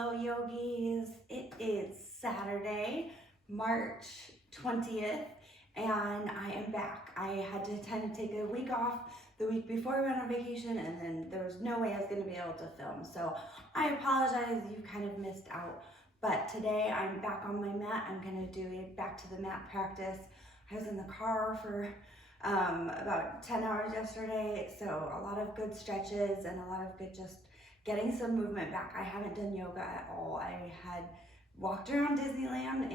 Hello yogis, it is Saturday, March 20th, and I am back. I had to kind of take a week off the week before I went on vacation, and then there was no way I was going to be able to film. So I apologize, you kind of missed out. But today I'm back on my mat. I'm going to do a back to the mat practice. I was in the car for about 10 hours yesterday, so a lot of good stretches and a lot of good just getting some movement back. I haven't done yoga at all. I had walked around Disneyland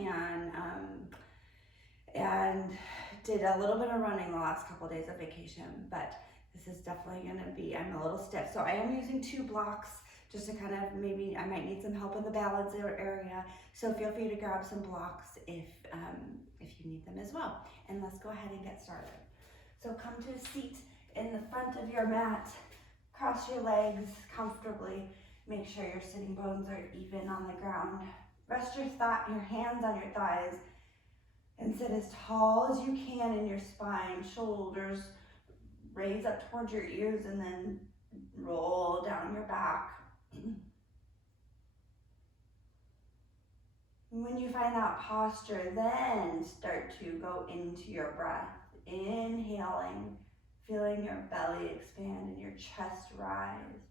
and did a little bit of running the last couple of days of vacation, but this is definitely gonna be, I'm a little stiff. So I am using 2 blocks just to kind of, maybe I might need some help in the balance area. So feel free to grab some blocks if you need them as well. And let's go ahead and get started. So come to a seat in the front of your mat. Cross your legs comfortably. Make sure your sitting bones are even on the ground. Rest your hands on your thighs and sit as tall as you can in your spine. Shoulders raise up towards your ears and then roll down your back. When you find that posture, then start to go into your breath. Inhaling, feeling your belly expand and your chest rise.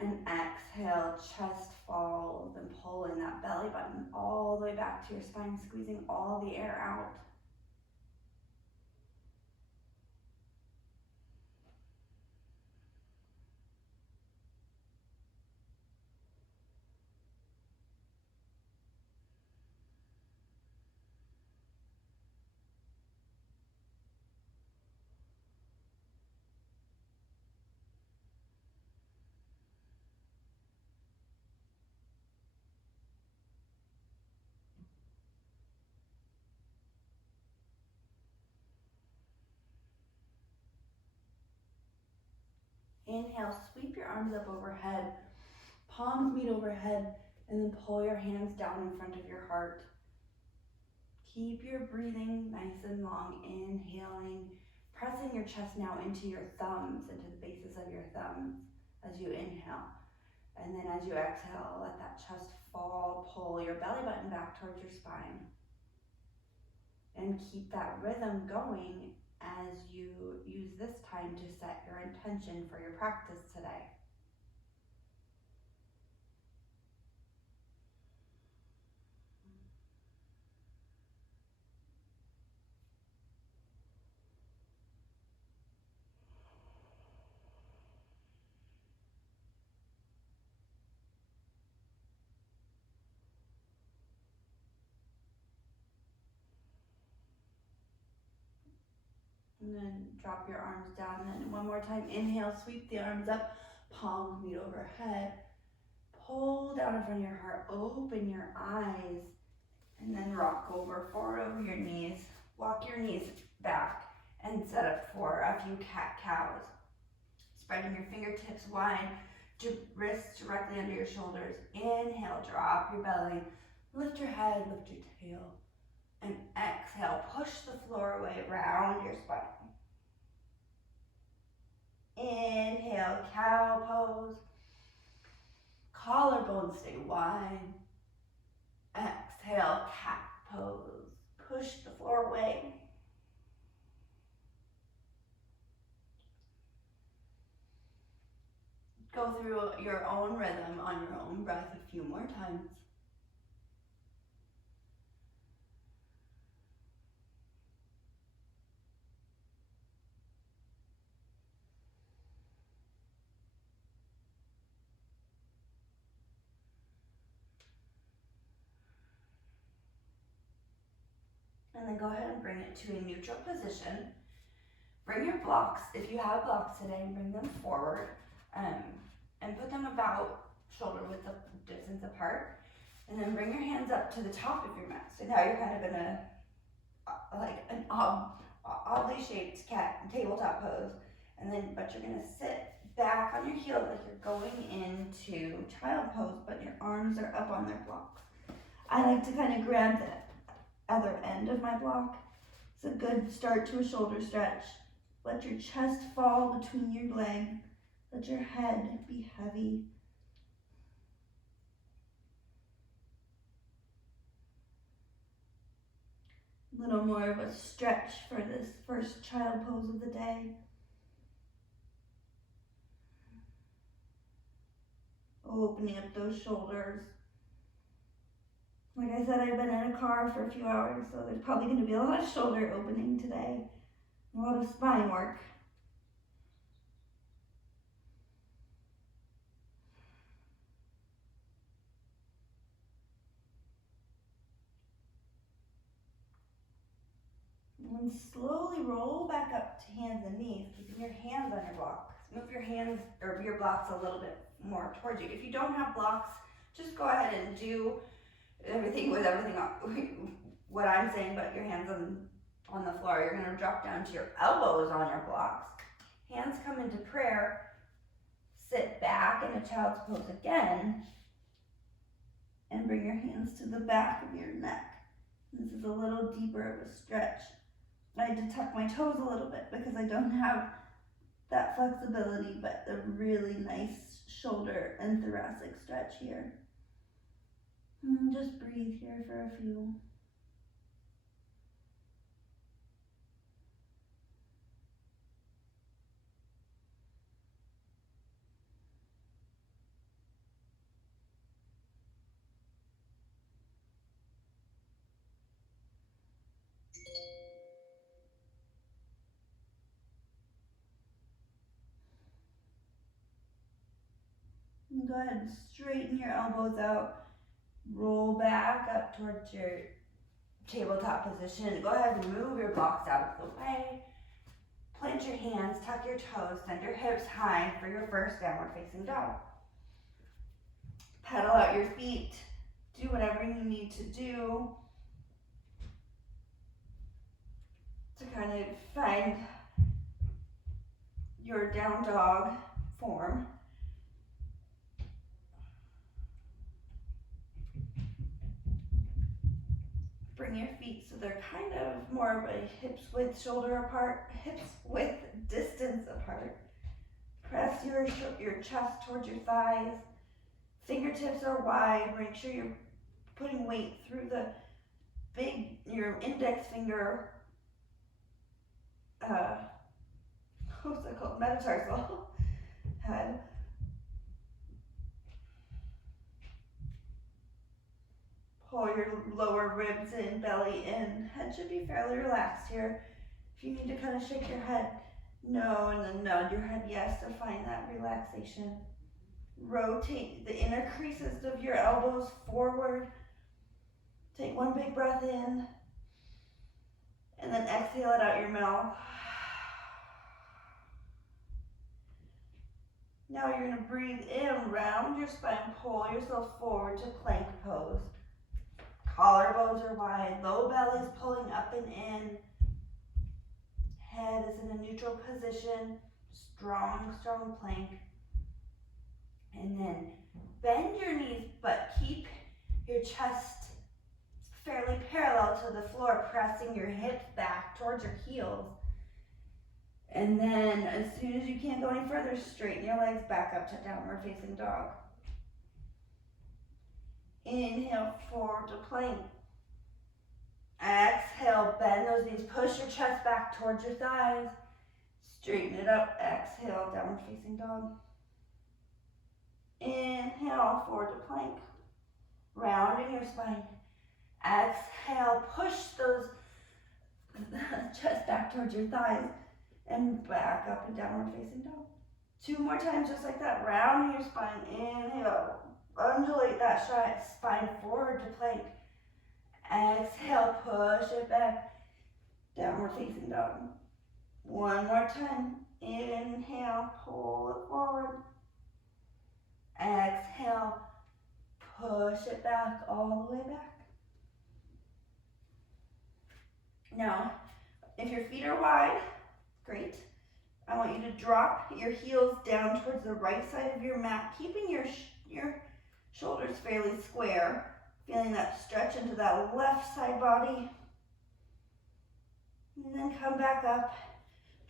And exhale, chest falls and pulling that belly button all the way back to your spine, squeezing all the air out. Inhale, sweep your arms up overhead, palms meet overhead, and then pull your hands down in front of your heart. Keep your breathing nice and long, inhaling, pressing your chest now into your thumbs, into the bases of your thumbs as you inhale. And then as you exhale, let that chest fall, pull your belly button back towards your spine. And keep that rhythm going as you use this time to set your intention for your practice today. And then drop your arms down. And then one more time, inhale, sweep the arms up, palms meet overhead. Pull down in front of your heart, open your eyes, and then rock forward over your knees. Walk your knees back and set up for a few cat-cows. Spreading your fingertips wide, wrists directly under your shoulders. Inhale, drop your belly, lift your head, lift your tail. And exhale, push the floor away, round your spine. Inhale, cow pose. Collarbones stay wide. Exhale, cat pose. Push the floor away. Go through your own rhythm on your own breath a few more times. And then go ahead and bring it to a neutral position. Bring your blocks, if you have blocks today, bring them forward and put them about shoulder width distance apart. And then bring your hands up to the top of your mat. So now you're kind of in a, like an oddly shaped tabletop pose. And then, but you're gonna sit back on your heels like you're going into child pose, but your arms are up on their blocks. I like to kind of grab the other end of my block. It's a good start to a shoulder stretch. Let your chest fall. fall between your legs. Let your head be heavy. And then little more of a stretch for this first child pose of the day. Opening up those shoulders. Like I said, I've been in a car for a few hours, so there's probably going to be a lot of shoulder opening today. A lot of spine work. And slowly roll back up to hands and knees, keeping your hands on your blocks. Move your hands or your blocks a little bit more towards you. If you don't have blocks, just go ahead and do everything with everything what I'm saying, but your hands on the floor. You're going to drop down to your elbows on your blocks. Hands come into prayer. Sit back in a child's pose again. And bring your hands to the back of your neck. This is a little deeper of a stretch. I had to tuck my toes a little bit because I don't have that flexibility, but a really nice shoulder and thoracic stretch here. And just breathe here for a few. And go ahead and straighten your elbows out. Roll back up towards your tabletop position. Go ahead and move your blocks out of the way. Plant your hands, tuck your toes, send your hips high for your first downward facing dog. Pedal out your feet. Do whatever you need to do to kind of find your down dog form. Bring your feet so they're kind of more of a hips width shoulder apart, hips width distance apart. Press your chest towards your thighs. Fingertips are wide. Make sure you're putting weight through your index finger, what's that called? Metatarsal head. Pull your lower ribs in, belly in. Head should be fairly relaxed here. If you need to kind of shake your head no and then nod your head yes to find that relaxation. Rotate the inner creases of your elbows forward. Take one big breath in and then exhale it out your mouth. Now you're going to breathe in, round your spine, pull yourself forward to plank pose. Collarbones are wide, low belly's pulling up and in. Head is in a neutral position, strong plank. And then bend your knees, but keep your chest fairly parallel to the floor, pressing your hips back towards your heels. And then as soon as you can't go any further, straighten your legs back up to downward facing dog. Inhale, forward to plank. Exhale, bend those knees, push your chest back towards your thighs. Straighten it up, exhale, downward facing dog. Inhale, forward to plank. Rounding your spine. Exhale, push those chest back towards your thighs and back up and downward facing dog. 2 more times just like that, rounding your spine. Inhale, undulate that spine forward to plank. Exhale, push it back, downward facing dog. 1 more time. Inhale, pull it forward. Exhale, push it back all the way back. Now, if your feet are wide, great. I want you to drop your heels down towards the right side of your mat, keeping your shoulders fairly square, feeling that stretch into that left side body. And then come back up,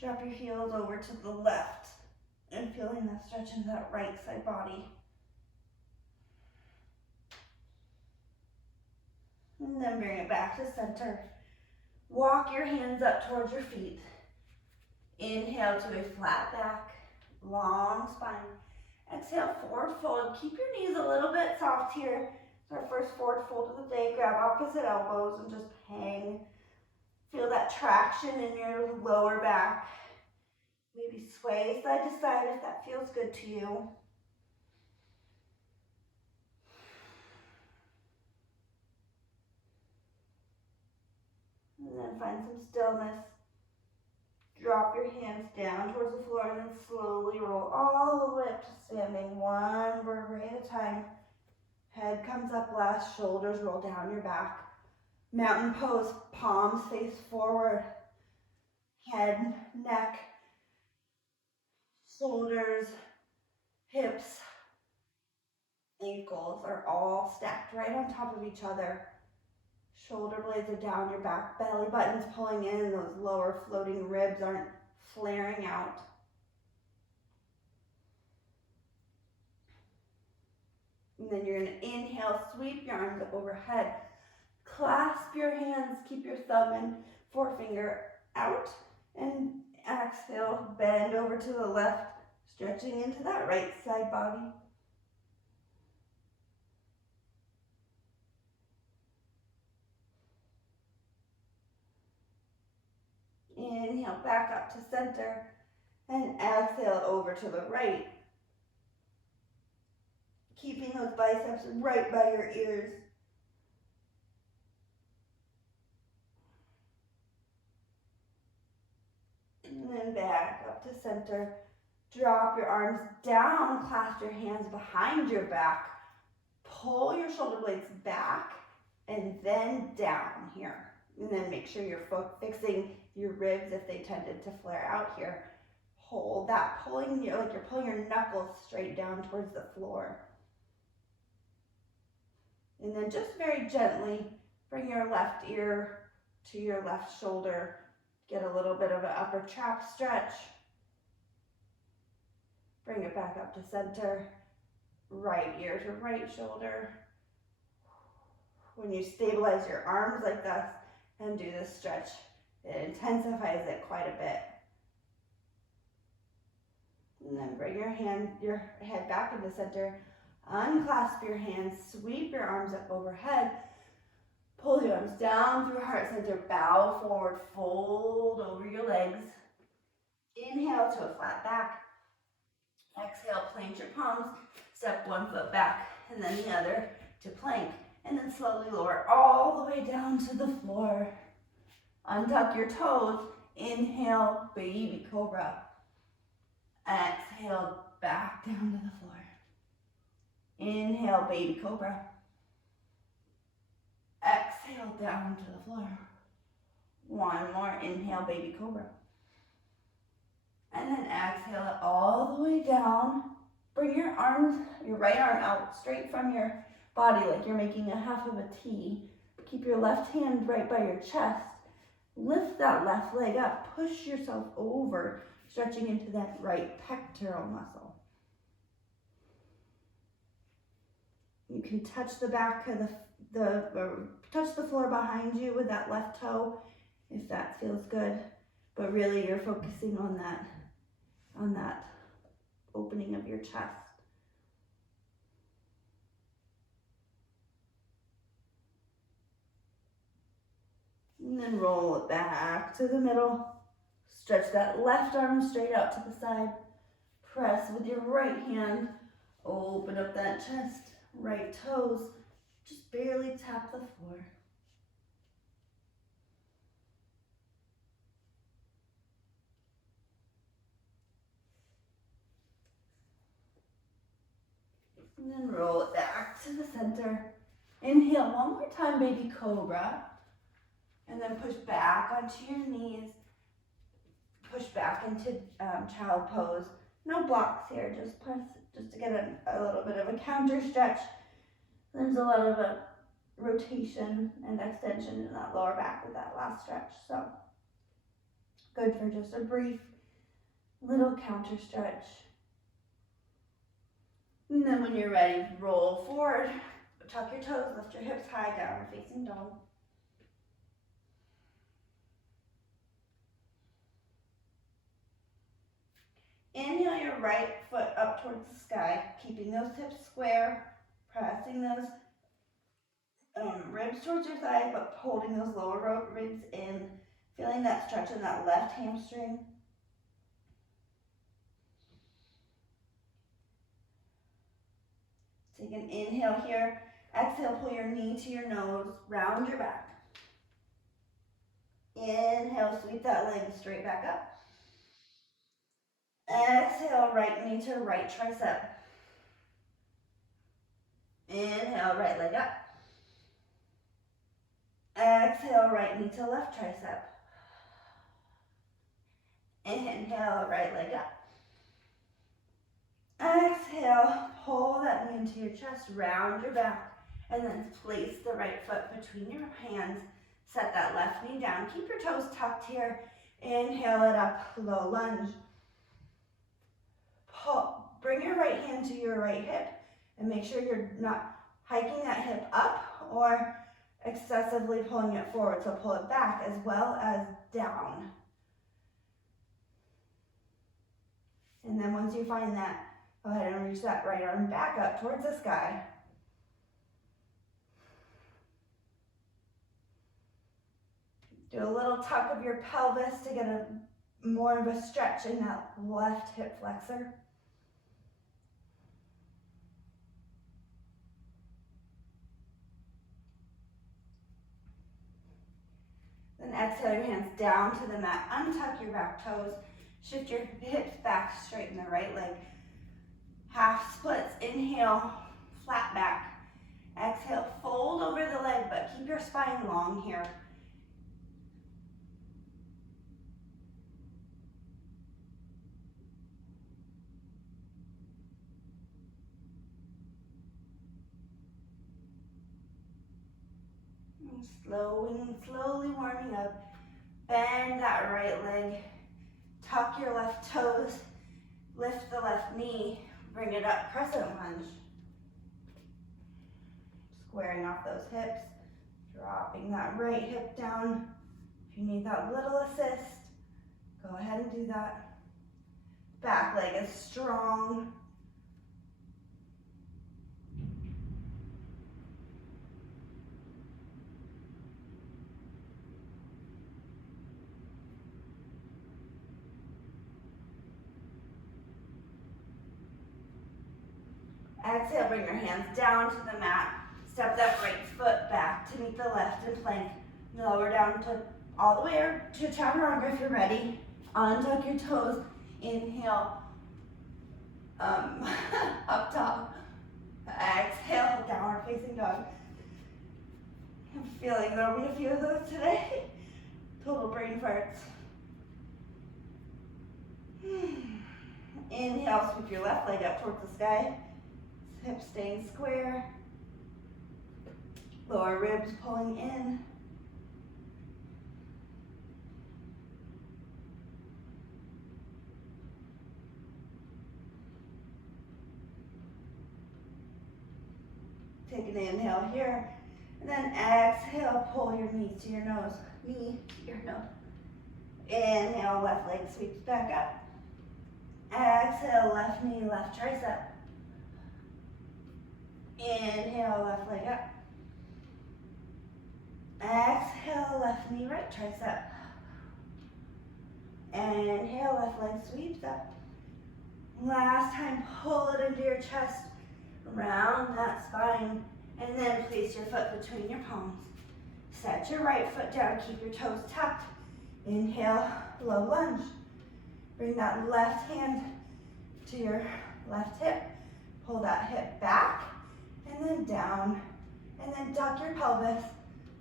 drop your heels over to the left, and feeling that stretch into that right side body. And then bring it back to center. Walk your hands up towards your feet. Inhale to a flat back, long spine. Exhale, forward fold. Keep your knees a little bit soft here. It's our first forward fold of the day. Grab opposite elbows and just hang. Feel that traction in your lower back. Maybe sway side to side if that feels good to you. And then find some stillness. Drop your hands down towards the floor and then slowly roll all the way up to standing, one vertebrae at a time. Head comes up last, shoulders roll down your back. Mountain pose, palms face forward. Head, neck, shoulders, hips, ankles are all stacked right on top of each other. Shoulder blades are down your back, belly button's pulling in, those lower floating ribs aren't flaring out. And then you're gonna inhale, sweep your arms up overhead. Clasp your hands, keep your thumb and forefinger out. And exhale, bend over to the left, stretching into that right side body. Inhale, back up to center, and exhale over to the right. Keeping those biceps right by your ears. And then back up to center. Drop your arms down, clasp your hands behind your back. Pull your shoulder blades back and then down here. And then make sure you're fixing your ribs if they tended to flare out here. Hold that, like you're pulling your knuckles straight down towards the floor. And then just very gently bring your left ear to your left shoulder. Get a little bit of an upper trap stretch. Bring it back up to center. Right ear to right shoulder. When you stabilize your arms like this and do this stretch, it intensifies it quite a bit. And then bring your head back into center. Unclasp your hands, sweep your arms up overhead. Pull your arms down through heart center, bow forward, fold over your legs. Inhale to a flat back. Exhale, plant your palms, step one foot back and then the other to plank. And then slowly lower all the way down to the floor. Untuck your toes. Inhale, baby cobra. Exhale, back down to the floor. Inhale, baby cobra. Exhale, down to the floor. One more, inhale, baby cobra. And then exhale it all the way down. Bring your right arm out straight from your body like you're making a half of a T. Keep your left hand right by your chest. Lift that left leg up. Push yourself over, stretching into that right pectoral muscle. You can touch the back of touch the floor behind you with that left toe if that feels good. But really you're focusing on that opening of your chest. And then roll it back to the middle. Stretch that left arm straight out to the side. Press with your right hand. Open up that chest. Right toes. Just barely tap the floor. And then roll it back to the center. Inhale one more time, baby cobra. And then push back onto your knees. Push back into child pose. No blocks here, just press, just to get a little bit of a counter stretch. There's a lot of a rotation and extension in that lower back with that last stretch. So good for just a brief little counter stretch. And then when you're ready, roll forward, tuck your toes, lift your hips high, downward facing dog. Inhale your right foot up towards the sky, keeping those hips square, pressing those ribs towards your thigh, but holding those lower ribs in, feeling that stretch in that left hamstring. Take an inhale here. Exhale, pull your knee to your nose, round your back. Inhale, sweep that leg straight back up. Exhale, right knee to right tricep. Inhale, right leg up. Exhale, right knee to left tricep. Inhale, right leg up. Exhale, pull that knee into your chest, round your back, and then place the right foot between your hands. Set that left knee down. Keep your toes tucked here. Inhale it up, low lunge. Bring your right hand to your right hip and make sure you're not hiking that hip up or excessively pulling it forward. So pull it back as well as down. And then once you find that, go ahead and reach that right arm back up towards the sky. Do a little tuck of your pelvis to get more of a stretch in that left hip flexor. Then exhale your hands down to the mat. Untuck your back toes. Shift your hips back, straighten the right leg. Half splits. Inhale, flat back. Exhale, fold over the leg, but keep your spine long here. Slowly warming up. Bend that right leg. Tuck your left toes. Lift the left knee. Bring it up, crescent lunge. Squaring off those hips. Dropping that right hip down. If you need that little assist, go ahead and do that. Back leg is strong. Exhale, bring your hands down to the mat. Step that right foot back to meet the left in plank. Lower down to all the way to chaturanga if you're ready. Untuck your toes. Inhale, up top. Exhale, downward facing dog. I'm feeling there'll be a few of those today. Total brain farts. Inhale, sweep your left leg up towards the sky. Hips staying square. Lower ribs pulling in. Take an inhale here. And then exhale, pull your knee to your nose. Inhale, left leg sweeps back up. Exhale, left knee, left tricep. Inhale, left leg up. Exhale, left knee, right tricep. Inhale, left leg sweeps up. Last time, pull it into your chest. Round that spine. And then place your foot between your palms. Set your right foot down. Keep your toes tucked. Inhale, low lunge. Bring that left hand to your left hip. Pull that hip back. And then down, and then duck your pelvis,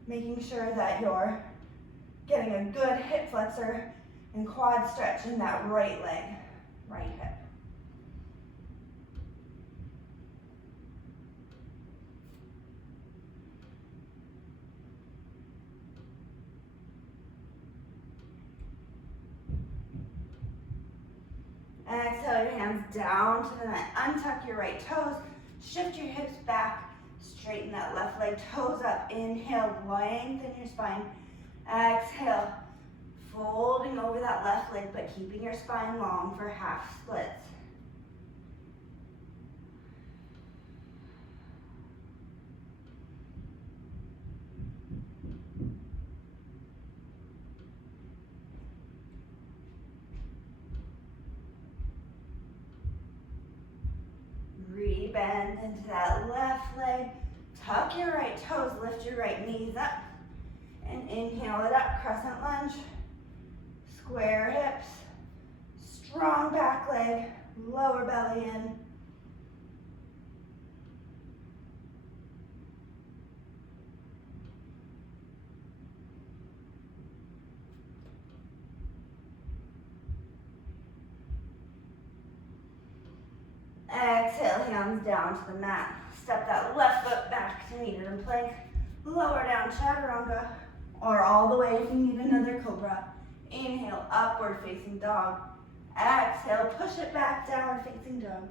making sure that you're getting a good hip flexor and quad stretch in that right leg, right hip. Exhale your hands down to the mat. Untuck your right toes. Shift your hips back, straighten that left leg, toes up. Inhale, lengthen your spine. Exhale, Folding over that left leg, but keeping your spine long for half splits. Re-bend into that left leg. Tuck your right toes, lift your right knees up. And inhale it up, crescent lunge. Square hips, strong back leg, lower belly in. Exhale, hands down to the mat. Step that left foot back to meet it in plank. Lower down, chaturanga, or all the way if you need another cobra. Inhale, upward facing dog. Exhale, push it back, downward facing dog.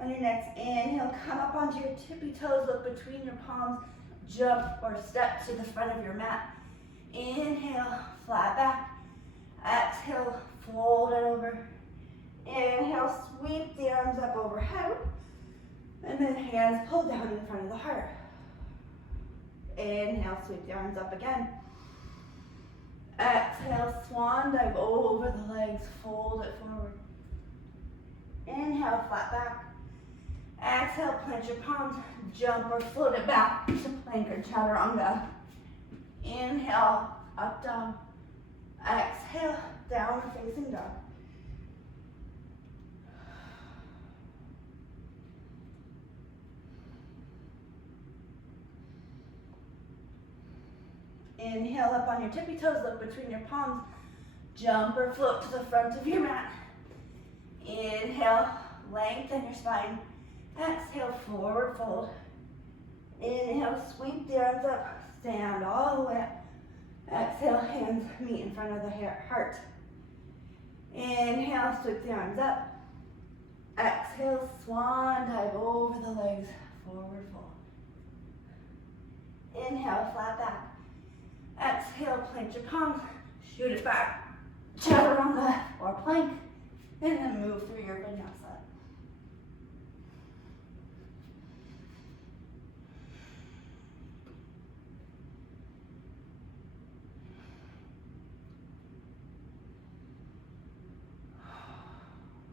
On your next inhale, come up onto your tippy toes, look between your palms, jump or step to the front of your mat. Inhale, flat back. Exhale, fold it over. Inhale, sweep the arms up overhead. And then hands pull down in front of the heart. Inhale, sweep the arms up again. Exhale, swan dive over the legs, fold it forward. Inhale, flat back. Exhale, plant your palms, jump or float it back to plank or chaturanga. Inhale, up dog. Exhale, downward facing dog. Inhale up on your tippy toes, look between your palms, jump or float to the front of your mat. Inhale, lengthen your spine. Exhale, forward fold. Inhale, sweep the arms up, stand all the way up. Exhale, hands meet in front of the heart. Inhale, sweep the arms up. Exhale, swan dive over the legs, forward fold. Inhale, flat back. Exhale, plant your palms, shoot it back, chaturanga or plank, and then move through your vinyasa.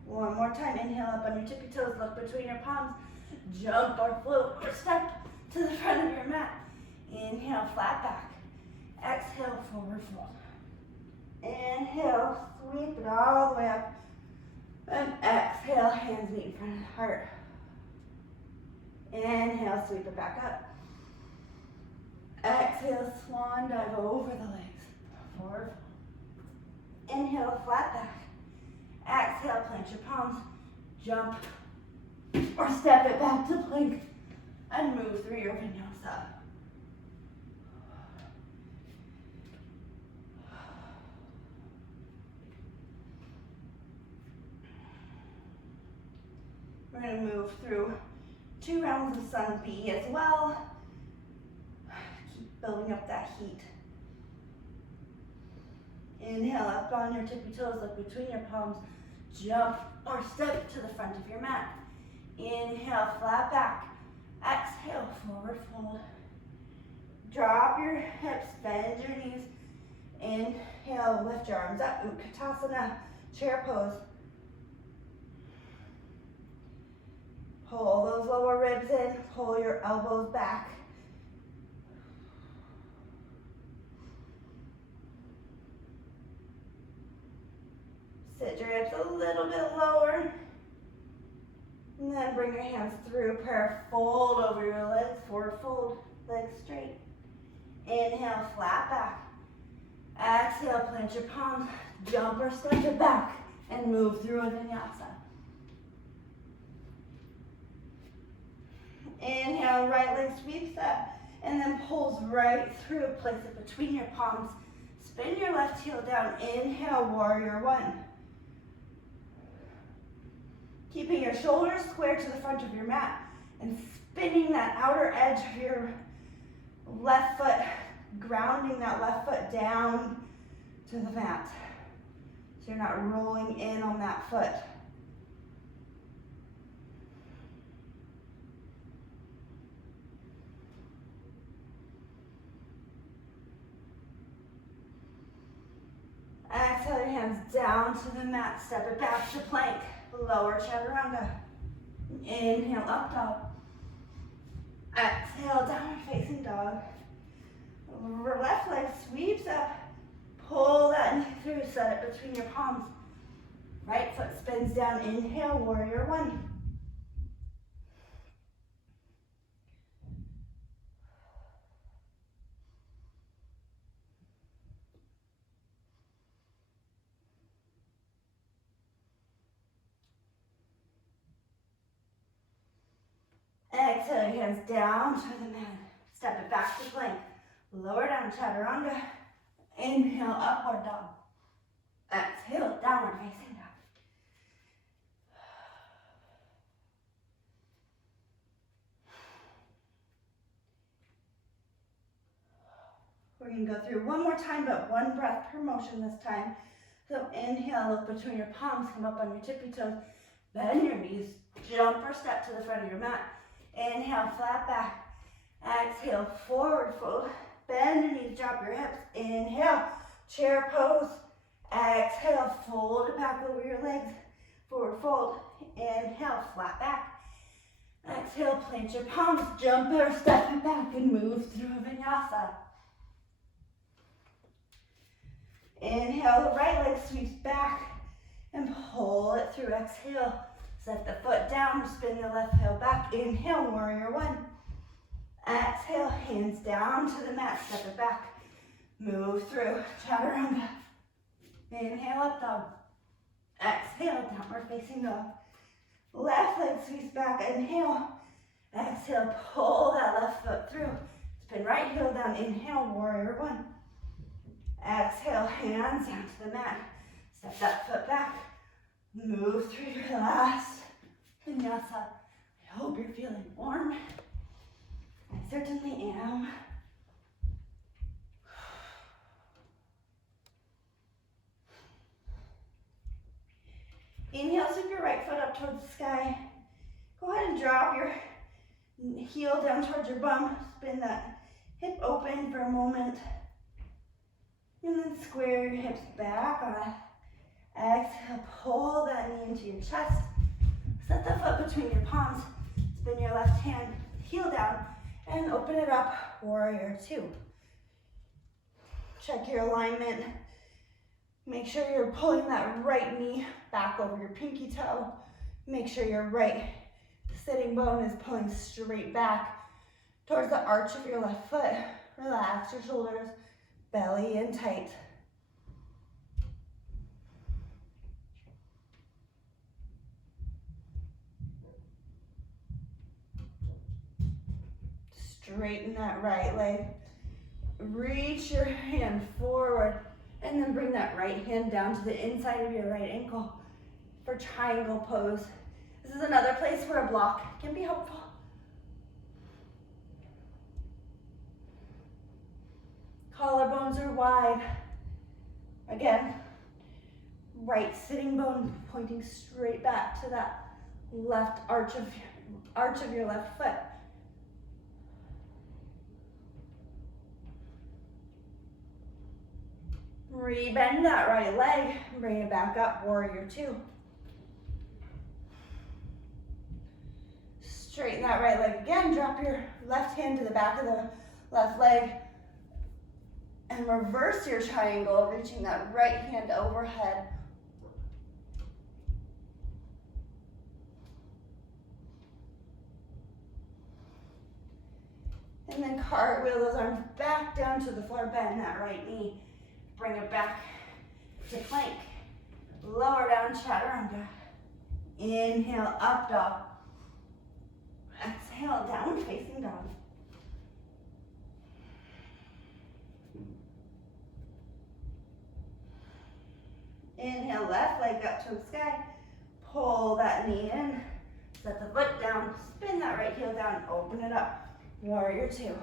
One more time, inhale up on your tippy toes, look between your palms, jump or float or step to the front of your mat. Inhale, flat back. Exhale, forward fold. Inhale, sweep it all the way up. And exhale, hands meet in front of the heart. Inhale, sweep it back up. Exhale, swan dive over the legs. Forward fold. Inhale, flat back. Exhale, plant your palms, jump or step it back to plank and move through your vinyasa. We're going to move through 2 rounds of sun B as well. Keep building up that heat. Inhale up on your tippy toes, look between your palms, jump or step to the front of your mat. Inhale, flat back. Exhale, forward fold. Drop your hips, bend your knees. Inhale, lift your arms up, Utkatasana, chair pose. Pull those lower ribs in, pull your elbows back. Sit your hips a little bit lower. And then bring your hands through, prayer, fold over your legs, forward fold, legs straight. Inhale, flat back. Exhale, plant your palms, jump or step it back, and move through a vinyasa. Inhale, right leg sweeps up, and then pulls right through, place it between your palms. Spin your left heel down, inhale, warrior one. Keeping your shoulders square to the front of your mat. And spinning that outer edge of your left foot, grounding that left foot down to the mat. So you're not rolling in on that foot. Exhale your hands down to the mat, step it back to plank, lower chaturanga. Inhale, up dog. Exhale, downward facing dog. Left leg sweeps up, pull that knee through, set it between your palms. Right foot spins down, inhale, warrior one. Exhale your hands down to the mat. Step it back to plank. Lower down, chaturanga. Inhale, upward dog. Exhale, downward facing dog. We're going to go through one more time, but one breath per motion this time. So inhale, look between your palms, come up on your tippy toes. Bend your knees, jump or step to the front of your mat. Inhale, flat back. Exhale, forward fold. Bend your knees, drop your hips. Inhale, chair pose. Exhale, fold it back over your legs. Forward fold. Inhale, flat back. Exhale, plant your palms, jump or step it back and move through a vinyasa. Inhale, the right leg sweeps back and pull it through. Exhale, set the foot down, spin the left heel back. Inhale, warrior one. Exhale, hands down to the mat, step it back. Move through, chaturanga. Inhale, up dog. Exhale, downward facing dog. Left leg sweeps back, inhale. Exhale, pull that left foot through. Spin right heel down, inhale, warrior one. Exhale, hands down to the mat. Step that foot back. Move through your last vinyasa. I hope you're feeling warm. I certainly am. Inhale, sweep your right foot up towards the sky. Go ahead and drop your heel down towards your bum. Spin that hip open for a moment. And then square your hips back on. Exhale, pull that knee into your chest. Set the foot between your palms. Spin your left hand, heel down, and open it up, warrior two. Check your alignment. Make sure you're pulling that right knee back over your pinky toe. Make sure your right sitting bone is pulling straight back towards the arch of your left foot. Relax your shoulders, belly in tight. Straighten that right leg. Reach your hand forward and then bring that right hand down to the inside of your right ankle for triangle pose. This is another place where a block can be helpful. Collarbones are wide. Again, right sitting bone pointing straight back to that left arch of your left foot. Rebend that right leg, bring it back up, warrior two. Straighten that right leg again, drop your left hand to the back of the left leg, and reverse your triangle, reaching that right hand overhead. And then cartwheel those arms back down to the floor, bend that right knee. Bring it back to plank. Lower down, chaturanga. Inhale, up dog. Exhale, downward facing dog. Inhale, left leg up to the sky. Pull that knee in. Set the foot down, spin that right heel down, open it up. Warrior two.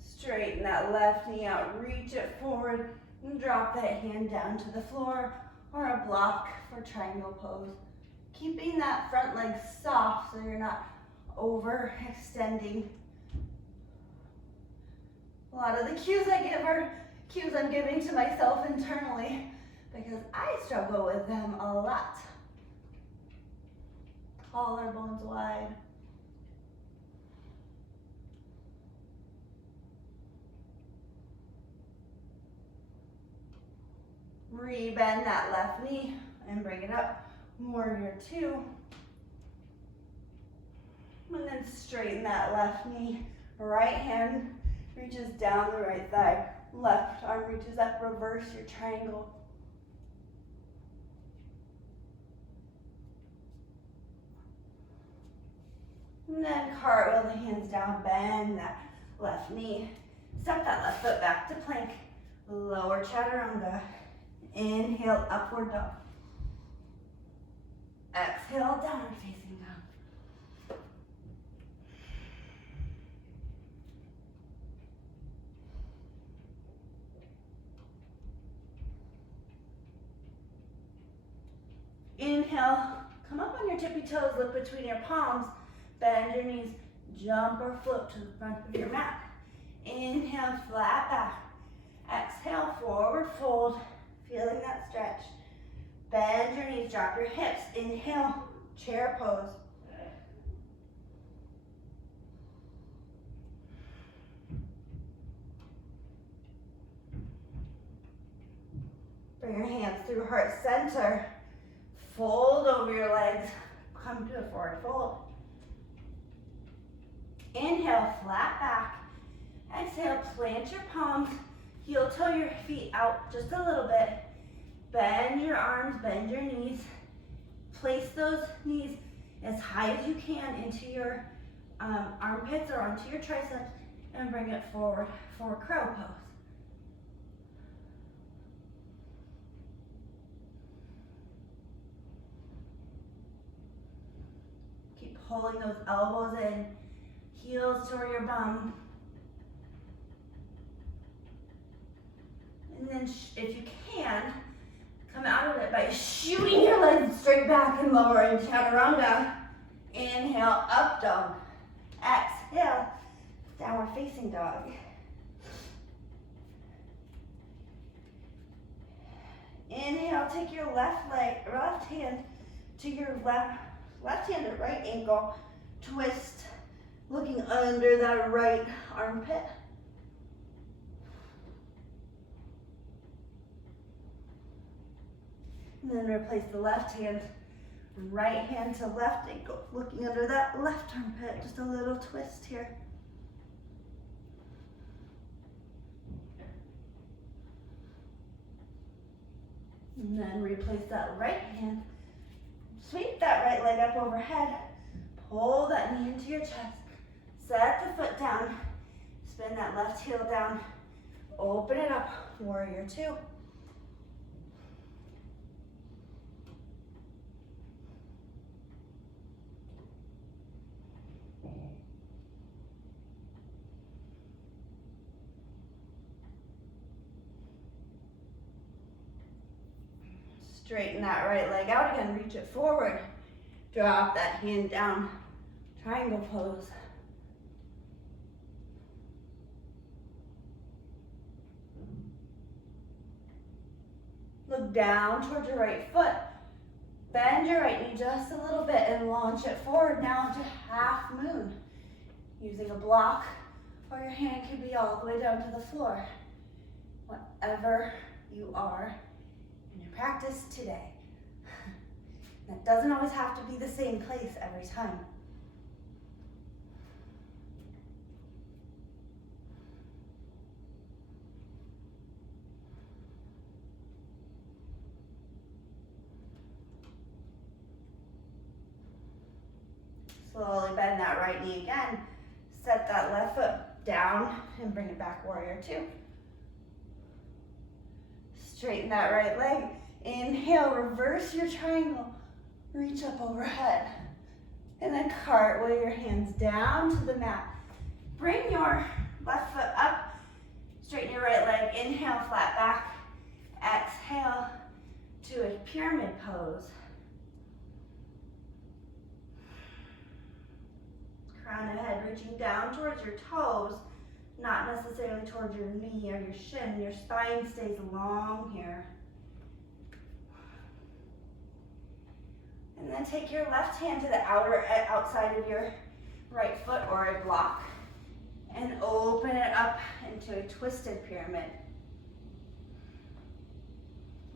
Straighten that left knee out, reach it forward, and drop that hand down to the floor or a block for triangle pose. Keeping that front leg soft so you're not overextending. A lot of the cues I give are cues I'm giving to myself internally because I struggle with them a lot. Collarbones wide. Rebend that left knee and bring it up. Warrior two. And then straighten that left knee. Right hand reaches down the right thigh. Left arm reaches up. Reverse your triangle. And then cartwheel the hands down. Bend that left knee. Step that left foot back to plank. Lower chaturanga. Inhale, upward dog. Exhale, downward facing dog. Inhale, come up on your tippy toes, look between your palms, bend your knees, jump or float to the front of your mat. Inhale, flat back. Exhale, forward fold. Feeling that stretch. Bend your knees, drop your hips. Inhale, chair pose. Bring your hands through heart center. Fold over your legs. Come to a forward fold. Inhale, flat back. Exhale, plant your palms. Heel toe your feet out just a little bit. Bend your arms, bend your knees. Place those knees as high as you can into your armpits or onto your triceps and bring it forward for crow pose. Keep pulling those elbows in, heels toward your bum. And then if you can, come out of it by shooting your legs straight back and lower in chaturanga. Inhale, up dog. Exhale, downward facing dog. Inhale, take your left hand to your left hand at right ankle. Twist, looking under that right armpit. And then replace the left hand, right hand to left ankle, looking under that left armpit. Just a little twist here. And then replace that right hand. Sweep that right leg up overhead. Pull that knee into your chest. Set the foot down. Spin that left heel down. Open it up. Warrior two. Straighten that right leg out again, reach it forward. Drop that hand down, triangle pose. Look down towards your right foot. Bend your right knee just a little bit and launch it forward now to half moon. Using a block or your hand could be all the way down to the floor. Whatever you are in your practice today. That doesn't always have to be the same place every time. Slowly bend that right knee again. Set that left foot down and bring it back, warrior two. Straighten that right leg. Inhale, reverse your triangle. Reach up overhead. And then cartwheel your hands down to the mat. Bring your left foot up. Straighten your right leg. Inhale, flat back. Exhale to a pyramid pose. Crown of head reaching down towards your toes, not necessarily towards your knee or your shin. Your spine stays long here. And then take your left hand to the outside of your right foot or a block and open it up into a twisted pyramid.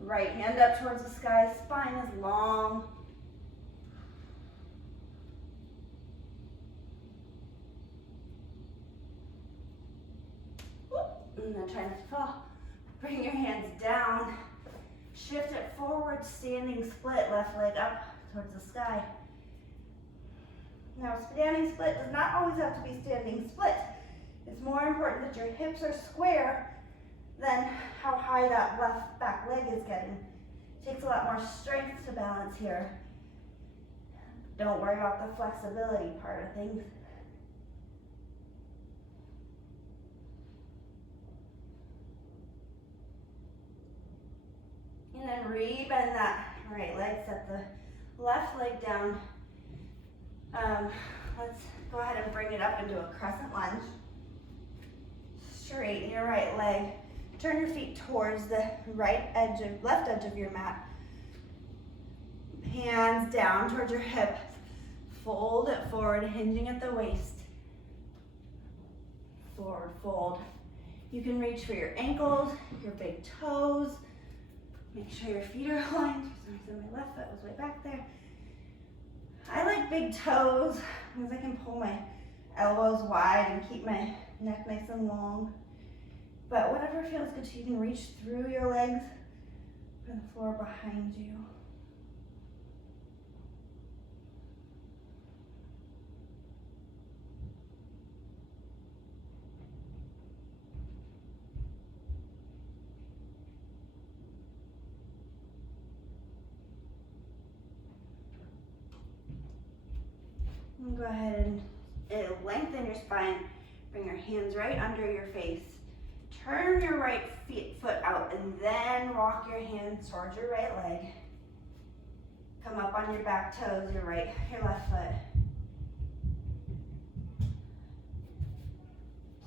Right hand up towards the sky, spine is long. And then try not to fall. Bring your hands down. Shift it forward, standing split, left leg up towards the sky. Now, standing split does not always have to be standing split. It's more important that your hips are square than how high that left back leg is getting. It takes a lot more strength to balance here. Don't worry about the flexibility part of things. And then re-bend that right leg, set the left leg down. Let's go ahead and bring it up into a crescent lunge. Straighten your right leg. Turn your feet towards the left edge of your mat. Hands down towards your hip. Fold it forward, hinging at the waist. Forward fold. You can reach for your ankles, your big toes. Make sure your feet are aligned. For some reason my left foot was way back there. I like big toes because I can pull my elbows wide and keep my neck nice and long. But whatever feels good to you, you can reach through your legs and the floor behind you. And go ahead and lengthen your spine. Bring your hands right under your face. Turn your right foot out and then walk your hands towards your right leg. Come up on your back toes, your left foot.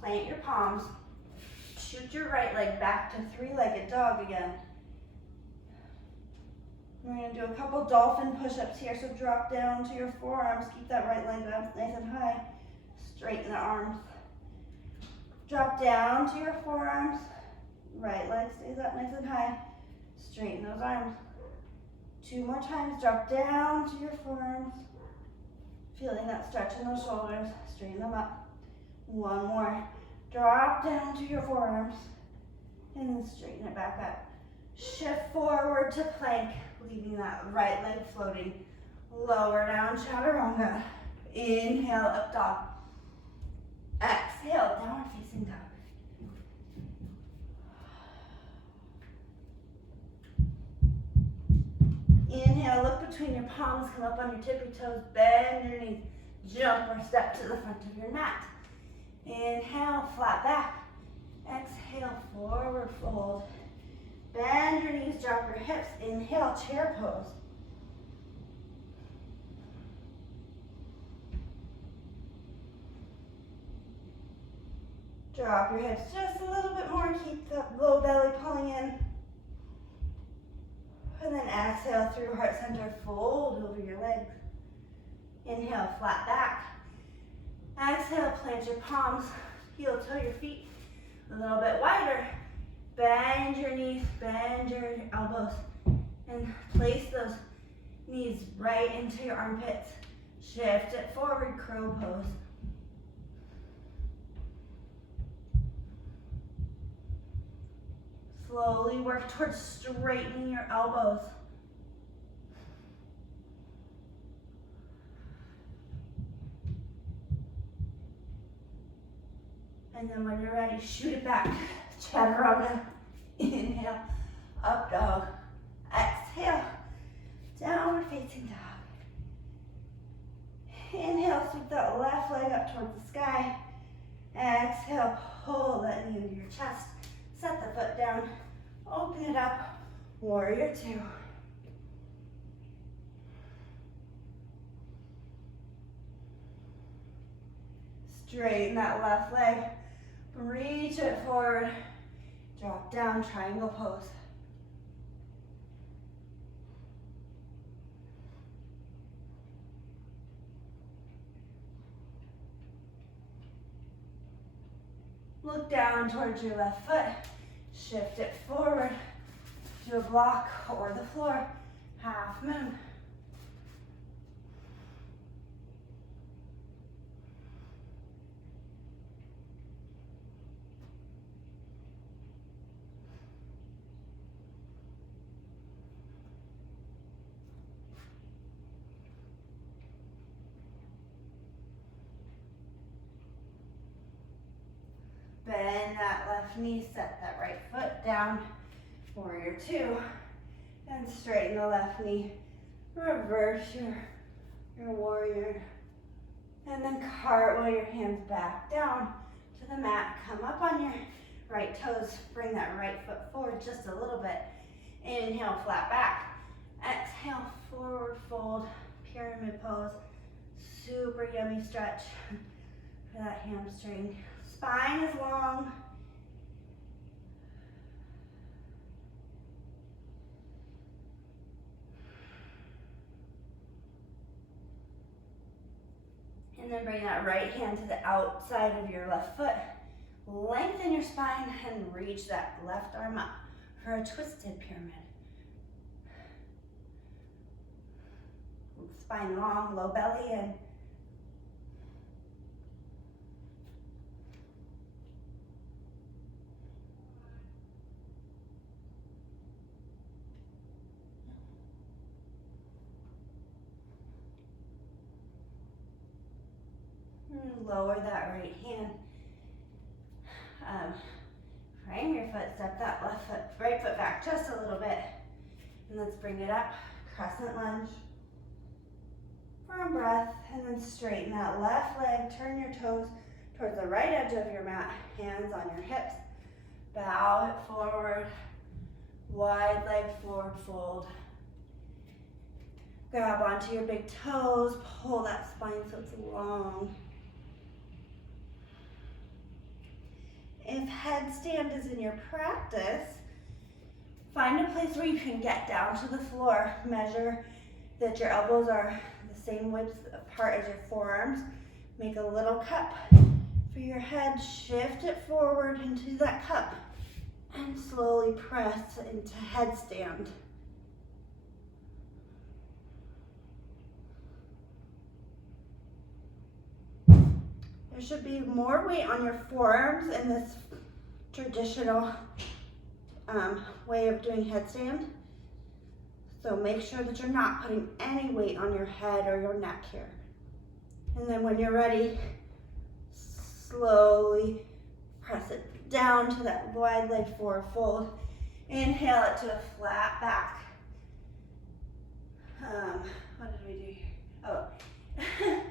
Plant your palms. Shoot your right leg back to three-legged dog again. We're going to do a couple dolphin push-ups here, so drop down to your forearms. Keep that right leg up nice and high. Straighten the arms. Drop down to your forearms. Right leg stays up nice and high. Straighten those arms. 2 more times. Drop down to your forearms. Feeling that stretch in those shoulders. Straighten them up. 1 more. Drop down to your forearms. And then straighten it back up. Shift forward to plank, leaving that right leg floating. Lower down, chaturanga. Inhale, up dog. Exhale, downward facing dog. Inhale, look between your palms, come up on your tippy toes, bend your knees, jump or step to the front of your mat. Inhale, flat back. Exhale, forward fold. Bend your knees, drop your hips. Inhale, chair pose. Drop your hips just a little bit more. Keep the low belly pulling in. And then exhale through heart center, fold over your legs. Inhale, flat back. Exhale, plant your palms, heel toe your feet a little bit wider. Bend your knees, bend your elbows, and place those knees right into your armpits. Shift it forward, crow pose. Slowly work towards straightening your elbows. And then when you're ready, shoot it back. Chaturanga. Inhale, up dog. Exhale, downward facing dog. Inhale, sweep that left leg up towards the sky. Exhale, pull that knee into your chest. Set the foot down, open it up. Warrior two. Straighten that left leg, reach it forward, drop down, triangle pose. Look down towards your left foot, shift it forward to a block or the floor, half moon. Bend that left knee, set that right foot down, warrior two, and straighten the left knee, reverse your warrior, and then cartwheel your hands back down to the mat, come up on your right toes, bring that right foot forward just a little bit, inhale, flat back, exhale, forward fold, pyramid pose, super yummy stretch for that hamstring. Spine is long. And then bring that right hand to the outside of your left foot. Lengthen your spine and reach that left arm up for a twisted pyramid. Spine long, low belly in. Lower that right hand. Frame your foot, step that right foot back just a little bit. And let's bring it up. Crescent lunge. Firm breath, and then straighten that left leg. Turn your toes towards the right edge of your mat. Hands on your hips. Bow it forward. Wide leg forward fold. Grab onto your big toes. Pull that spine so it's long. If headstand is in your practice, find a place where you can get down to the floor. Measure that your elbows are the same width apart as your forearms. Make a little cup for your head. Shift it forward into that cup and slowly press into headstand. There should be more weight on your forearms in this traditional way of doing headstand. So make sure that you're not putting any weight on your head or your neck here. And then when you're ready, slowly press it down to that wide leg forward fold. Inhale it to a flat back. What did we do here?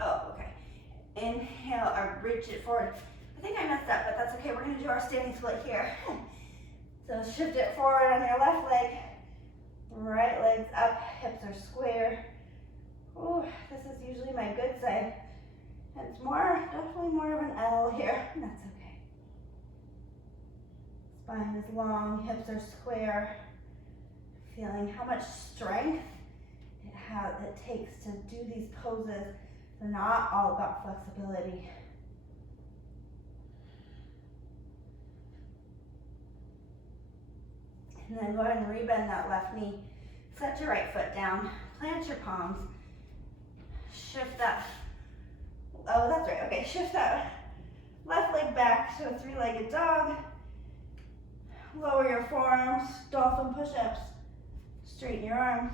Oh, okay. Inhale, or reach it forward. I think I messed up, but that's okay. We're gonna do our standing split here. So shift it forward on your left leg. Right leg's up, hips are square. Oh, this is usually my good side. And it's definitely more of an L here. That's okay. Spine is long, hips are square. Feeling how much strength it takes to do these poses. They're not all about flexibility. And then go ahead and rebend that left knee. Set your right foot down. Plant your palms. Shift that. Oh, that's right. Okay, shift that left leg back to a three-legged dog. Lower your forearms. Dolphin push-ups. Straighten your arms.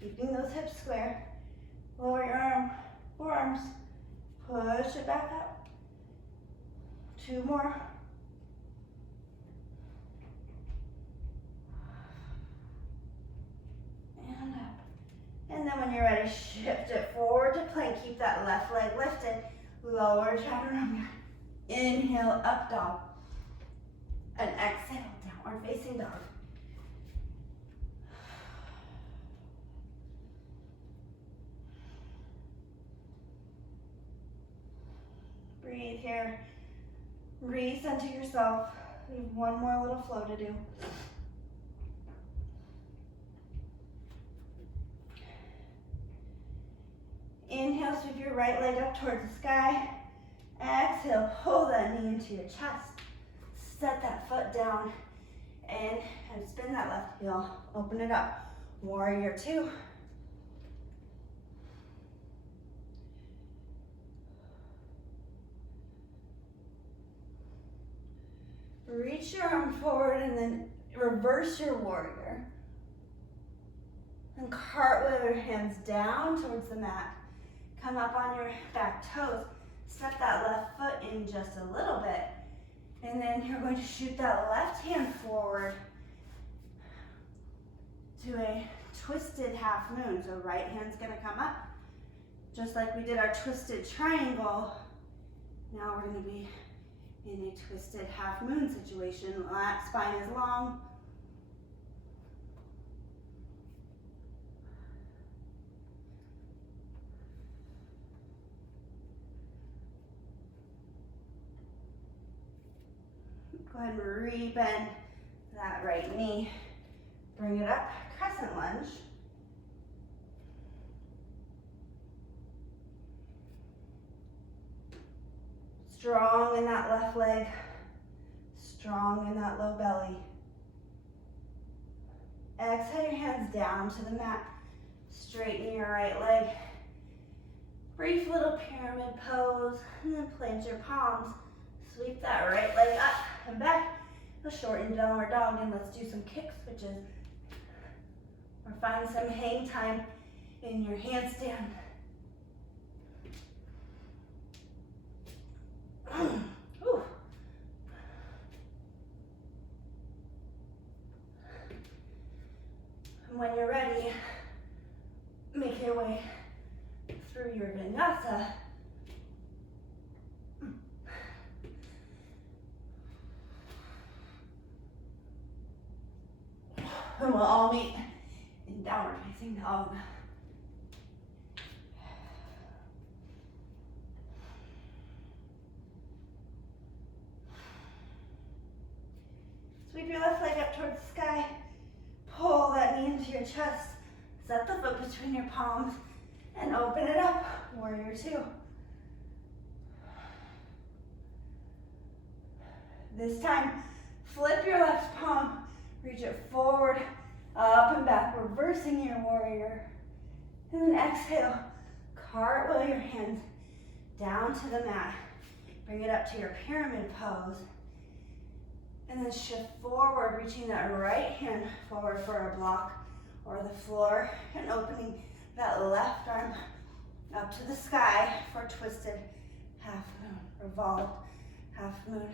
Keeping those hips square. Lower your forearms. Push it back up. 2 more. And up. And then when you're ready, shift it forward to plank. Keep that left leg lifted. Lower chaturanga. Inhale, up dog. And exhale, downward facing dog. Breathe here. Recenter yourself. We have one more little flow to do. Inhale, sweep your right leg up towards the sky. Exhale, pull that knee into your chest. Set that foot down and spin that left heel. Open it up. Warrior 2. Reach your arm forward and then reverse your warrior. And cartwheel your hands down towards the mat. Come up on your back toes. Step that left foot in just a little bit. And then you're going to shoot that left hand forward to a twisted half moon. So right hand's gonna come up. Just like we did our twisted triangle. Now we're gonna be in a twisted half moon situation. Spine is long. Go ahead and re-bend that right knee. Bring it up, crescent lunge. Strong in that left leg, strong in that low belly. Exhale your hands down to the mat. Straighten your right leg. Brief little pyramid pose, and then plant your palms. Sweep that right leg up and back. A shortened downward dog, and let's do some kick switches. Or find some hang time in your handstand. Ooh. And when you're ready, make your way through your Vinyasa. And we'll all meet in downward facing dog. Sweep your left leg up towards the sky. Pull that knee into your chest. Set the foot between your palms and open it up. Warrior 2. This time, flip your left palm. Reach it forward, up and back, reversing your warrior. And then exhale, cartwheel your hands down to the mat. Bring it up to your pyramid pose. And then shift forward, reaching that right hand forward for a block or the floor, and opening that left arm up to the sky for twisted half moon, revolved half moon.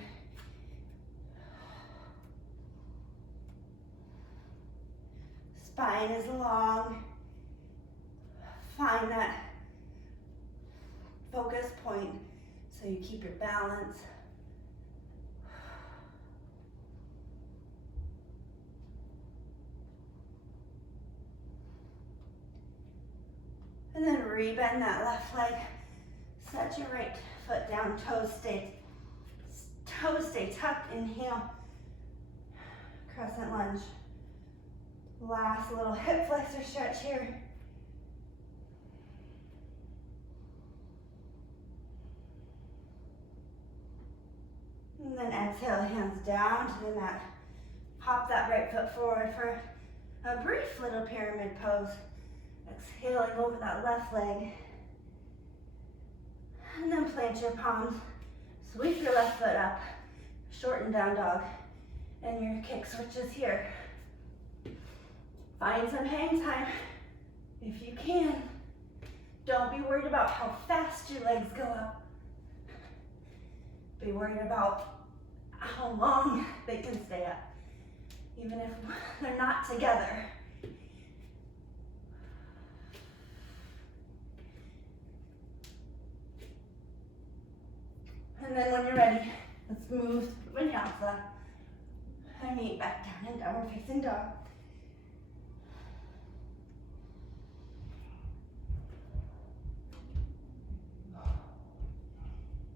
Spine is long. Find that focus point so you keep your balance. And then rebend that left leg. Set your right foot down, toes stay tucked. Inhale, crescent lunge. Last little hip flexor stretch here. And then exhale, hands down to the mat. Hop that right foot forward for a brief little pyramid pose. Exhaling over that left leg. And then plant your palms. Sweep your left foot up. Shorten down dog. And your kick switches here. Find some hang time if you can. Don't be worried about how fast your legs go up. be worried about how long they can stay up, even if they're not together. And then when you're ready, let's move to Vinyasa and meet back down in downward facing dog.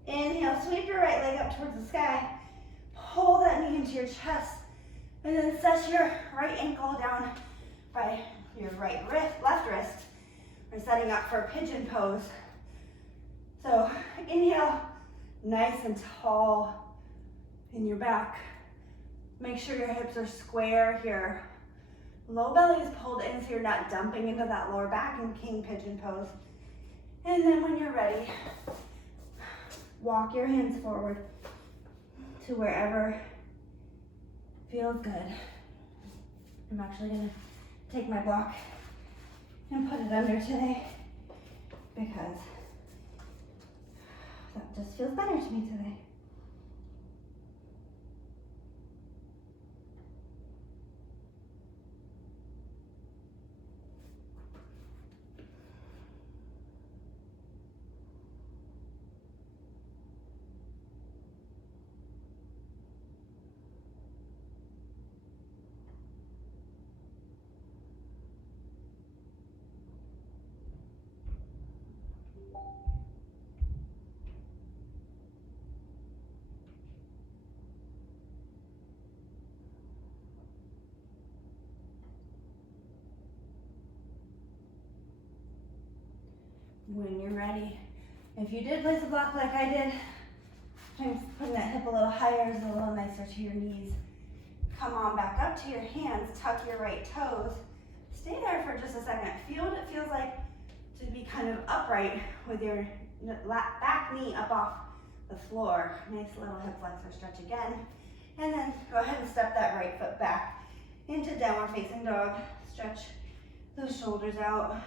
Inhale, sweep your right leg up towards the sky. Pull that knee into your chest. And then set your right ankle down by your left wrist. We're setting up for Pigeon Pose. So inhale, nice and tall in your back. Make sure your hips are square here. Low belly is pulled in so you're not dumping into that lower back in King Pigeon Pose. And then when you're ready, walk your hands forward to wherever feels good. I'm actually gonna take my block and put it under today because that just feels better to me today. When you're ready, if you did place a block like I did, I'm putting that hip a little higher is a little nicer to your knees. Come on back up to your hands, tuck your right toes. Stay there for just a second. Feel what it feels like to be kind of upright with your back knee up off the floor. Nice little hip flexor stretch again. And then go ahead and step that right foot back into downward facing dog. Stretch those shoulders out.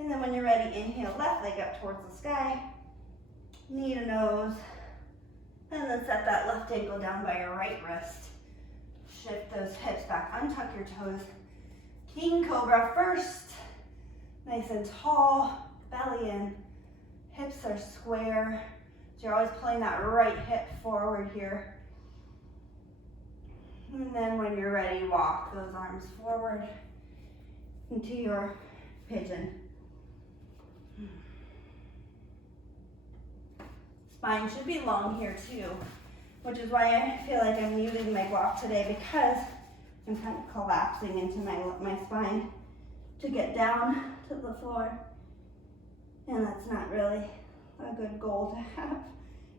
And then when you're ready, inhale, left leg up towards the sky, knee to nose, and then set that left ankle down by your right wrist. Shift those hips back, untuck your toes. King Cobra first, nice and tall, belly in, hips are square. So you're always pulling that right hip forward here. And then when you're ready, walk those arms forward into your pigeon. Spine should be long here too, which is why I feel like I'm muting my block today because I'm kind of collapsing into my spine to get down to the floor. And that's not really a good goal to have.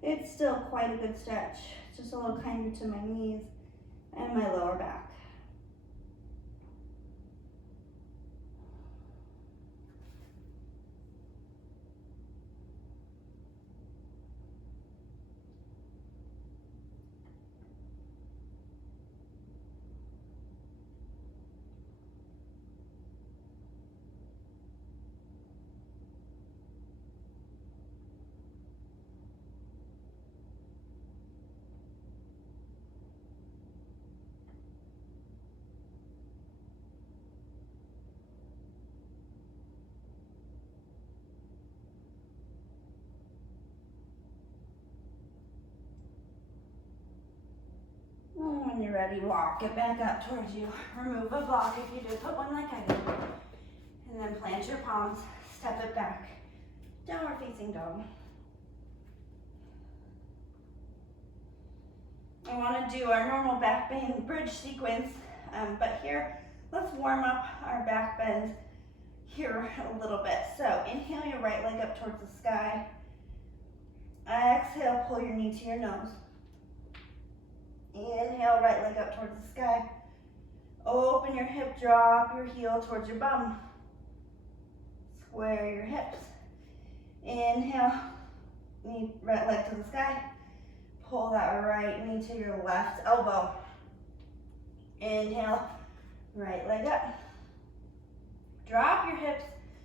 It's still quite a good stretch. It's just a little kinder to my knees and my lower back. When you're ready, walk it back up towards you. Remove a block if you did put one like I did. And then plant your palms, step it back. Downward facing dog. I want to do our normal back bend bridge sequence, but here, let's warm up our back bend here a little bit. So inhale your right leg up towards the sky. Exhale, pull your knee to your nose. Inhale, right leg up towards the sky. Open your hip, drop your heel towards your bum. Square your hips. Inhale, knee, right leg to the sky. Pull that right knee to your left elbow. Inhale, right leg up. Drop your hips,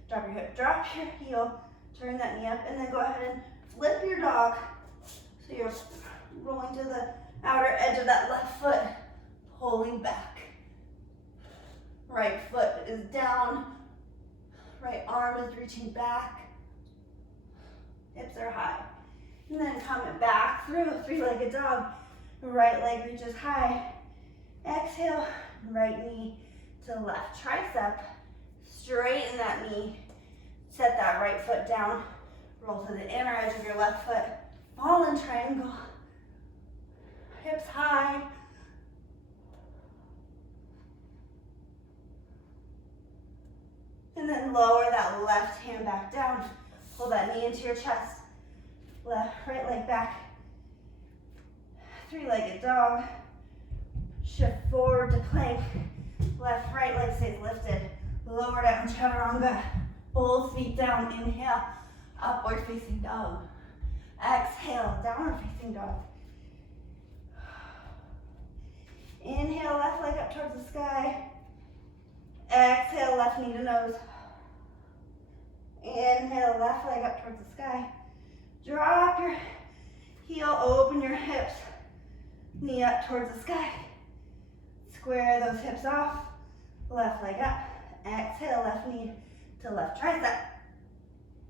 drop your hip, drop your heel. Turn that knee up and then go ahead and flip your dog. So reaching back. Hips are high. And then coming back through, three-legged dog. Right leg reaches high. Exhale, right knee to left tricep. Straighten that knee. Set that right foot down. Roll to the inner edge of your left foot. Fallen triangle. Hips high. And then lower that left hand back down. Pull that knee into your chest. Right leg back. Three-legged dog. Shift forward to plank. Left, right leg stays lifted. Lower down, chaturanga. Both feet down. Inhale, upward facing dog. Exhale, downward facing dog. Inhale, left leg up towards the sky. Exhale, left knee to nose. Inhale, left leg up towards the sky. Drop your heel, open your hips. Knee up towards the sky. Square those hips off. Left leg up. Exhale, left knee to left tricep.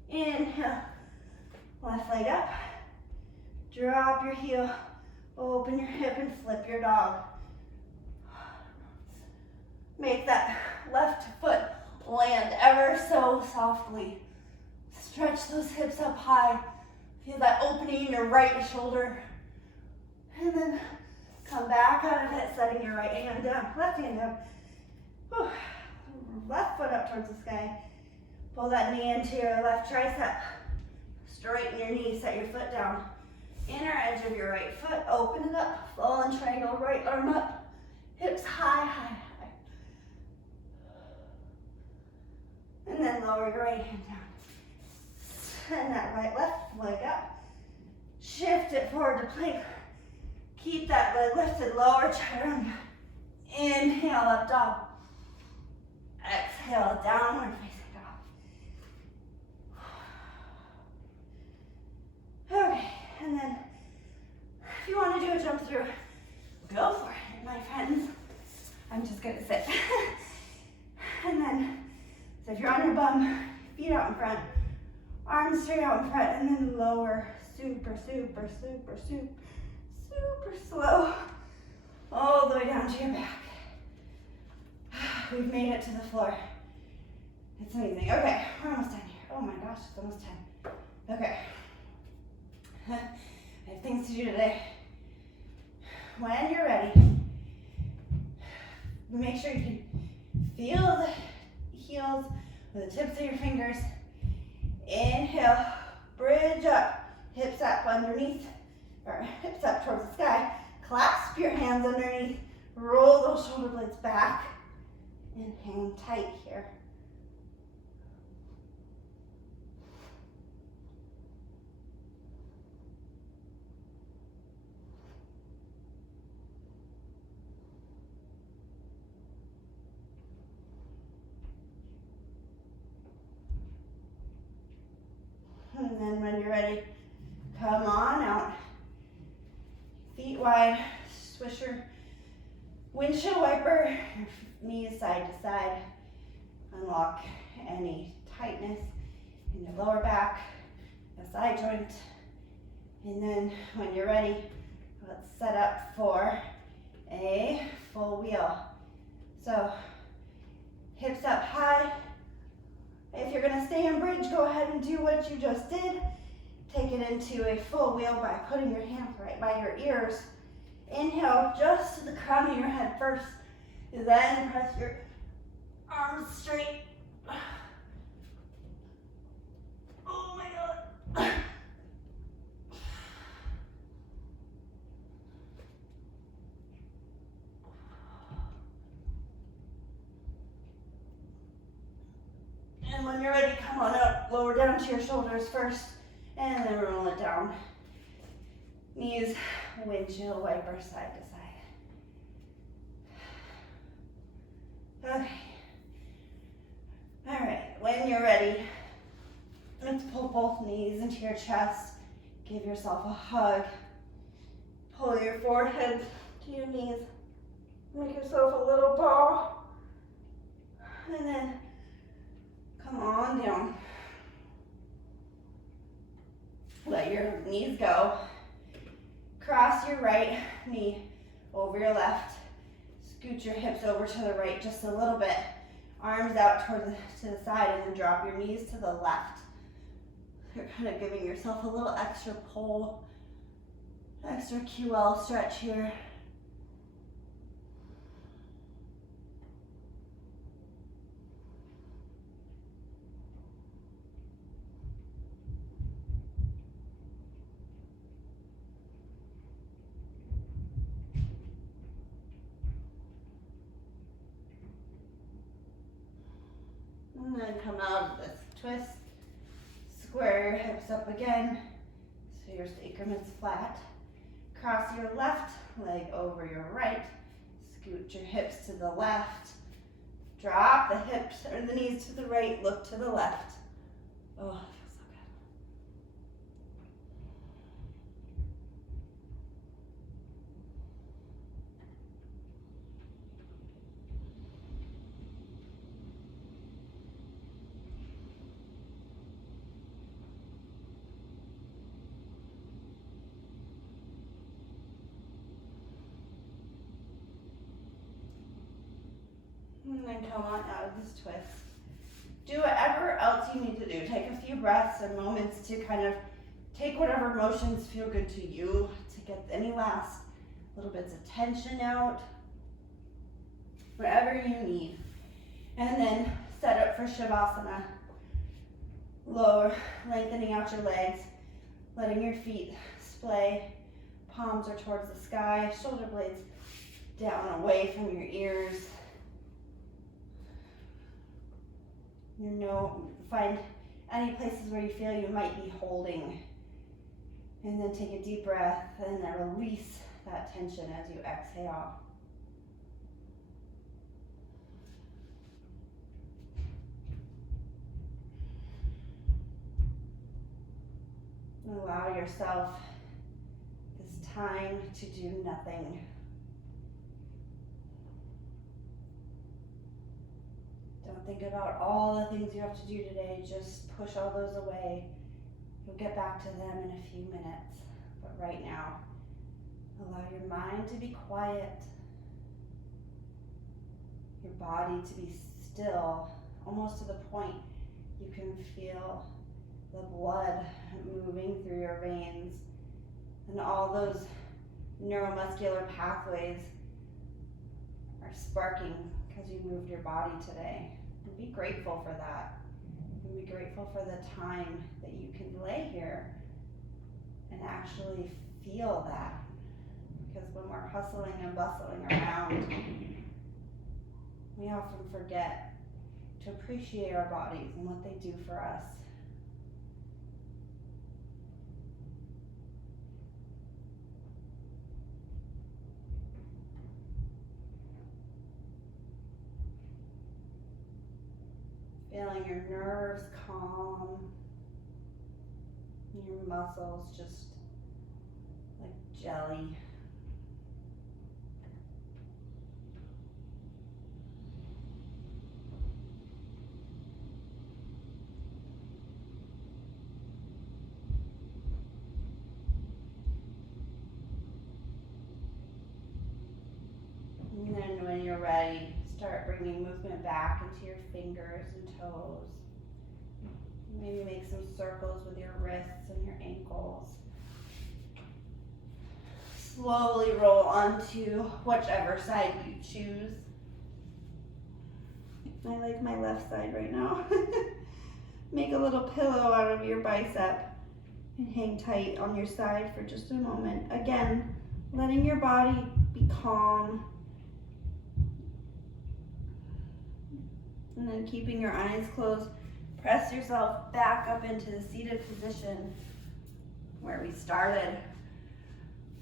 Inhale, left leg up. Drop your heel, open your hip and flip your dog. Make that left foot land ever so softly. Stretch those hips up high. Feel that opening in your right shoulder. And then come back out of it, setting your right hand down, left hand down. Whew. Left foot up towards the sky. Pull that knee into your left tricep. Straighten your knee, set your foot down. Inner edge of your right foot, open it up. Fallen triangle, right arm up. Hips high, high, high. And then lower your right hand down. Send that left leg up. Shift it forward to plank. Keep that leg lifted, lower chaturanga. Inhale, up dog. Exhale, downward facing dog. Okay, and then if you want to do a jump through, go for it, my friends. I'm just gonna sit. And then, so if you're on your bum, feet out in front, arms straight out in front, and then lower, super slow, all the way down to your back. We've made it to the floor. It's amazing. Okay, we're almost done here. Oh my gosh, it's almost 10. Okay. I have things to do today. When you're ready, make sure you can feel the heels with the tips of your fingers. Inhale, bridge up, hips up underneath, or hips up towards the sky. Clasp your hands underneath, roll those shoulder blades back, and hang tight here. And then when you're ready, come on out. Feet wide, swish your windshield wiper, your knees side to side. Unlock any tightness in your lower back, the side joint. And then when you're ready, let's set up for a full wheel. So hips up high. If you're gonna stay in bridge, go ahead and do what you just did. Take it into a full wheel by putting your hands right by your ears. Inhale just to the crown of your head first. Then press your arms straight. Oh my God. And when you're ready, come on up, lower down to your shoulders first, and then roll it down. Knees, windshield wiper, side to side. Okay. All right, when you're ready, let's pull both knees into your chest. Give yourself a hug. Pull your forehead to your knees. Make yourself a little ball. And then come on down. Let your knees go. Cross your right knee over your left. Scoot your hips over to the right just a little bit. Arms out to the side, and then drop your knees to the left. You're kind of giving yourself a little extra pull, extra QL stretch here. And then come out of this twist. Square your hips up again, so your sacrum is flat. Cross your left leg over your right. Scoot your hips to the left. Drop the hips or the knees to the right, look to the left. Oh, it feels so good. And then come on out of this twist. Do whatever else you need to do. Take a few breaths and moments to kind of take whatever motions feel good to you, to get any last little bits of tension out, whatever you need. And then set up for Shavasana. Lower, lengthening out your legs, letting your feet splay. Palms are towards the sky, shoulder blades down away from your ears. Find any places where you feel you might be holding. And then take a deep breath and then release that tension as you exhale. Allow yourself this time to do nothing. Don't think about all the things you have to do today. Just push all those away. You'll get back to them in a few minutes. But right now, allow your mind to be quiet. Your body to be still, almost to the point you can feel the blood moving through your veins. And all those neuromuscular pathways are sparking because you moved your body today. And be grateful for that. And be grateful for the time that you can lay here and actually feel that. Because when we're hustling and bustling around, we often forget to appreciate our bodies and what they do for us. Feeling your nerves calm, your muscles just like jelly. And then when you're ready, start bringing movement back into your fingers and toes. Maybe make some circles with your wrists and your ankles. Slowly roll onto whichever side you choose. I like my left side right now. Make a little pillow out of your bicep and hang tight on your side for just a moment. Again, letting your body be calm. And then keeping your eyes closed, press yourself back up into the seated position where we started.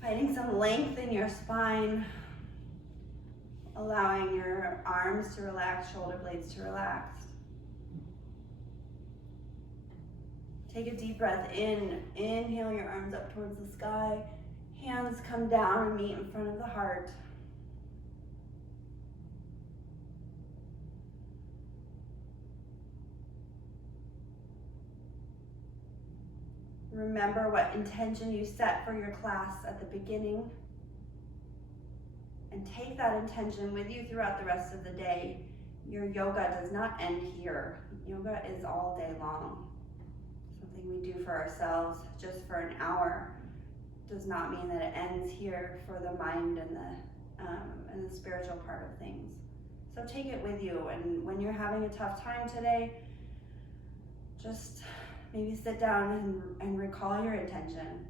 Finding some length in your spine, allowing your arms to relax, shoulder blades to relax. Take a deep breath in, inhale your arms up towards the sky, hands come down and meet in front of the heart. Remember what intention you set for your class at the beginning, and take that intention with you throughout the rest of the day. Your yoga does not end here. Yoga is all day long. Something we do for ourselves just for an hour does not mean that it ends here for the mind and the spiritual part of things. So take it with you, and when you're having a tough time today, just maybe sit down and recall your intention.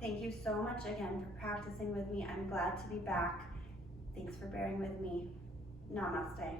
Thank you so much again for practicing with me. I'm glad to be back. Thanks for bearing with me. Namaste.